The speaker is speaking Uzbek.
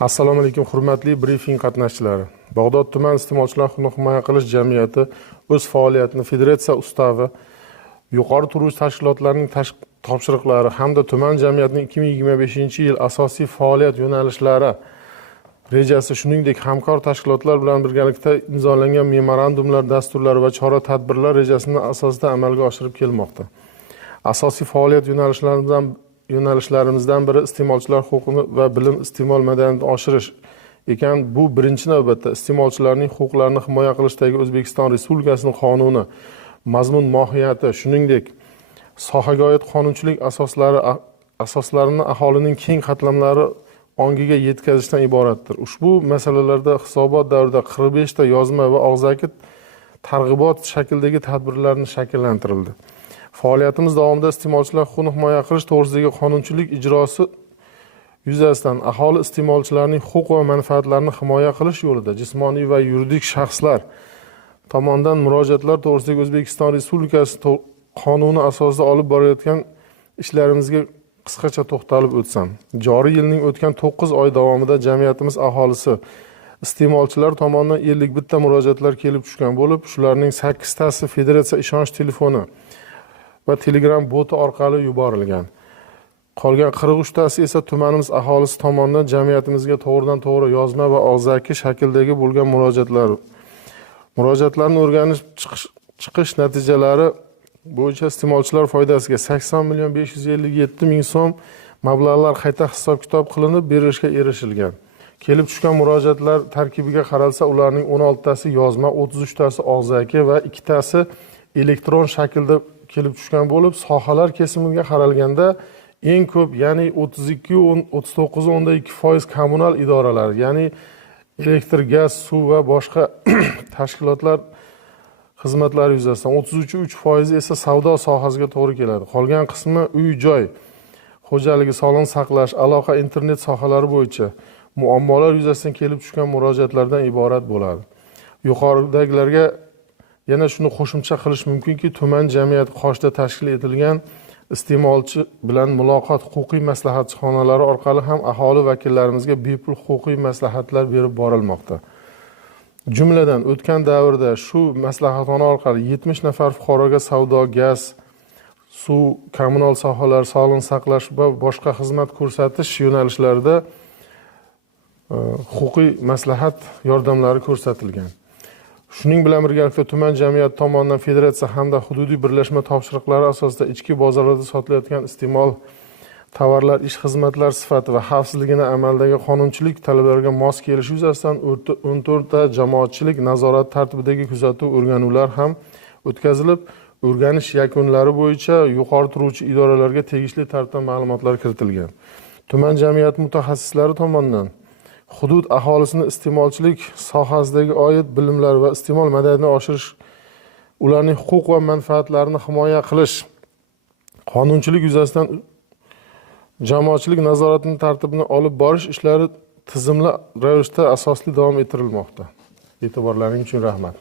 Assalomu alaykum, hurmatli brifing qatnashchilari. Bag'dod tuman iste'molchilar huquqini himoya qilish jamiyati o'z faoliyatini federatsiya ustavi, yuqori turuvchi tashkilotlarning topshiriqlari hamda tuman jamiyatining 2025-yil asosiy faoliyat yo'nalishlari rejasi, shuningdek hamkor tashkilotlar bilan birgalikda imzolangan memorandumlar, dasturlar va chora-tadbirlar rejasini asosida amalga oshirib kelmoqda. Asosiy faoliyat yo'nalishlarimizdan biri iste'molchilar huquqini va bilim iste'mol madaniyatini oshirish ekan. Bu birinchi navbatda iste'molchilarning huquqlarini himoya qilishdagi O'zbekiston Respublikasining qonuni, mazmun mohiyati, shuningdek sohaga oid qonunchilik asoslarini aholining keng qatlamlari ongiga yetkazishdan iboratdir. Ushbu masalalarda hisobot davrida 45 ta yozma va og'zaki targ'ibot shaklidagi tadbirlarni shakllantirildi. Faoliyatimiz davomida iste'molchilar huquqini himoya qilish to'g'risidagi qonunchilik ijrosi yuzasidan aholi iste'molchilarning huquq va manfaatlarini himoya qilish yo'lida jismoniy va yuridik shaxslar tomonidan murojaatlar to'g'risidagi O'zbekiston Respublikasi qonuni asosida olib borayotgan ishlarimizga qisqacha to'xtalib o'tsam. Joriy yilning o'tgan 9 oy davomida jamiyatimiz aholisi iste'molchilar tomonidan 51 ta murojaatlar kelib tushgan bo'lib, shularning 8 tasi federatsiya ishonch telefoni va Telegram boti orqali yuborilgan. Qolgan 43 tasi esa tumanimiz aholisi tomonidan jamiyatimizga to'g'ridan-to'g'ri yozma va og'zaki shakldagi bo'lgan murojaatlar. Murojaatlarni o'rganish chiqish natijalari bo'yicha iste'molchilar foydasiga 80.557.000 so'm mablag'lar qayta hisob-kitob qilinib berilishga erishilgan. Kelib tushgan murojaatlar tarkibiga qaralsa, ularning 16 tasi yozma, 33 tasi og'zaki va 2 tasi elektron shaklda kelib tushgan bo'lib, sohalar kesimiga qaralganda eng ko'p, ya'ni 39.2% kommunal idoralar, ya'ni elektr, gaz, suv va boshqa tashkilotlar xizmatlari yuzasidan, 33.3% esa savdo sohasiga to'g'ri keladi. Qolgan qismi uy-joy xo'jaligi, sog'liqni saqlash, aloqa, internet sohalari bo'yicha muammolar yuzasidan kelib tushgan murojaatlardan iborat bo'ladi. Yuqoridagilarga yana shuni qo'shimcha qilish mumkinki, tuman jamiyati qoshida tashkil etilgan iste'molchi bilan muloqot huquqiy maslahatxonalari orqali ham aholi vakillarimizga bepul huquqiy maslahatlar berib borilmoqda. Jumladan, o'tgan davrda shu maslahatxona orqali 70 nafar fuqaroga savdo, gaz, suv, kommunal sohalar, sog'liqni saqlash va boshqa xizmat ko'rsatish yo'nalishlarida huquqiy maslahat yordamlari ko'rsatilgan. Shuning bilan birgalikda tuman jamiyati tomonidan federatsiya hamda hududiy birlashma topshiriqlari asosida ichki bozorlarda sotilayotgan iste'mol tovarlar, ish xizmatlar sifati va xavfsizligini amaldagi qonunchilik talablariga mos kelishi yuzasidan 14 ta jamoatchilik nazorati tartibidagi kuzatuv o'rganuvlar ham o'tkazilib, o'rganish yakunlari bo'yicha yuqori turuvchi idoralarga tegishli tartibda ma'lumotlar kiritilgan. Tuman jamiyati mutaxassislari tomonidan hudud aholisini iste'molchilik sohasidagi oid bilimlar va iste'mol madaniyatini oshirish, ularning huquq va manfaatlarini himoya qilish, qonunchilik yuzasidan jamoatchilik nazoratini tartibini olib borish ishlari tizimli ravishda asosli davom ettirilmoqda. E'tiborlaringiz uchun rahmat.